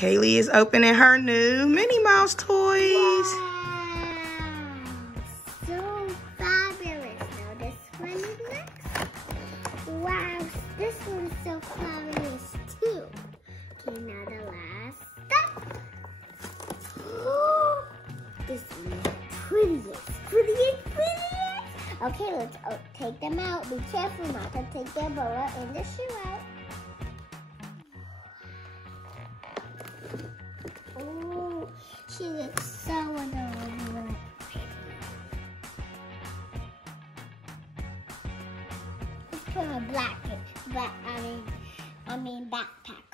Cailee is opening her new Minnie Mouse toys. Wow, so fabulous. Now this one is next. Wow, this one's so fabulous too. Okay, now the last step. This one is prettiest. Okay, let's take them out. Be careful not to take the umbrella and the shoe out. Oh, she looks so adorable. Let's put her backpack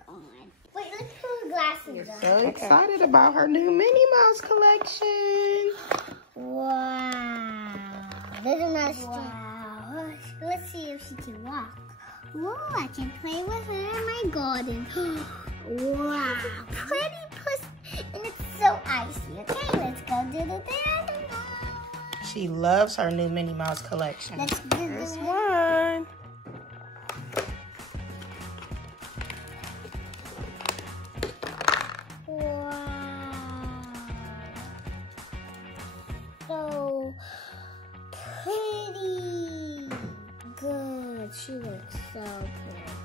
on. Wait, let's put her glasses on. So excited about her new Minnie Mouse collection. Wow. There's another wow. Let's see if she can walk. Whoa, I can play with her in my garden. Wow, pretty pussy. And it's so icy. Okay, let's go do the other one. She loves her new Minnie Mouse collection. Let's do Here's the one. Wow. So pretty. Good. She looks so pretty.